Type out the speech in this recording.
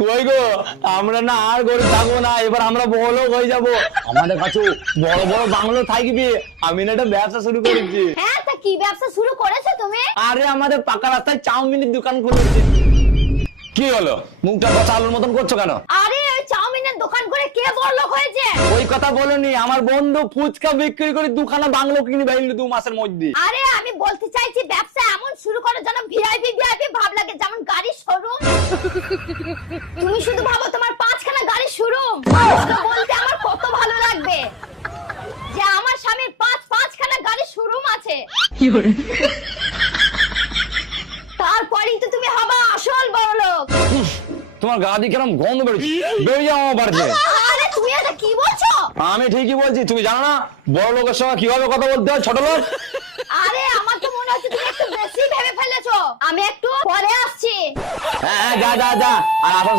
কই গো, আমরা না আর গরিব থাকবো না, এবার আমরা বড়লোক হয়ে যাব। আমাদের কাছে বড় বড় বাংলো থাকবে। আমি না একটা ব্যবসা শুরু করেছি। হ্যাঁ, তা কি ব্যবসা শুরু করেছো তুমি? আরে আমাদের পাকা রাস্তায় চাউমিনের দোকান খুলেছি। কি হলো, মুখটা কথা আলুর মতন করছো কেন? আরে ওই চাউমিনের দোকান করে কে বড়লোক হয়েছে? ওই কথা বলনি, আমার বন্ধু ফুচকা বিক্রি করে দুখানা বাংলো কিনে ফেললো 2 মাসের মধ্যে। আরে আমি বলতে চাইছি ব্যবসা এমন শুরু করো যেন ভিআইপি ভিআইপি ভাব লাগে, যেমন গাড়ির শোরুম। তুমি শুধু ভাবো তোমার 5খানা গাড়ির শোরুম, বলতে আমার কত ভালো লাগবে যে আমার স্বামীর 5খানা গাড়ির শোরুম আছে। তারপরেই তো তুমি হবা আসল বড়লোক। তোমার গা দিয়ে কেরম গন্ধ বেরোচ্ছে, বেরিয়ে যাও আমার বাড়িতে। আরে তুমি এটা কি বলছো? আমি ঠিকই বলছি, তুমি জানো না বড় লোকের সঙ্গে কিভাবে কথা বলতে হয় ছোট লোক? আরে আমার তো মনে হচ্ছে তুমি একটু বেশি ভেবে ফেলেছো। আমি একটু পরে আসছি। হ্যাঁ, যা যা যা। আর আসার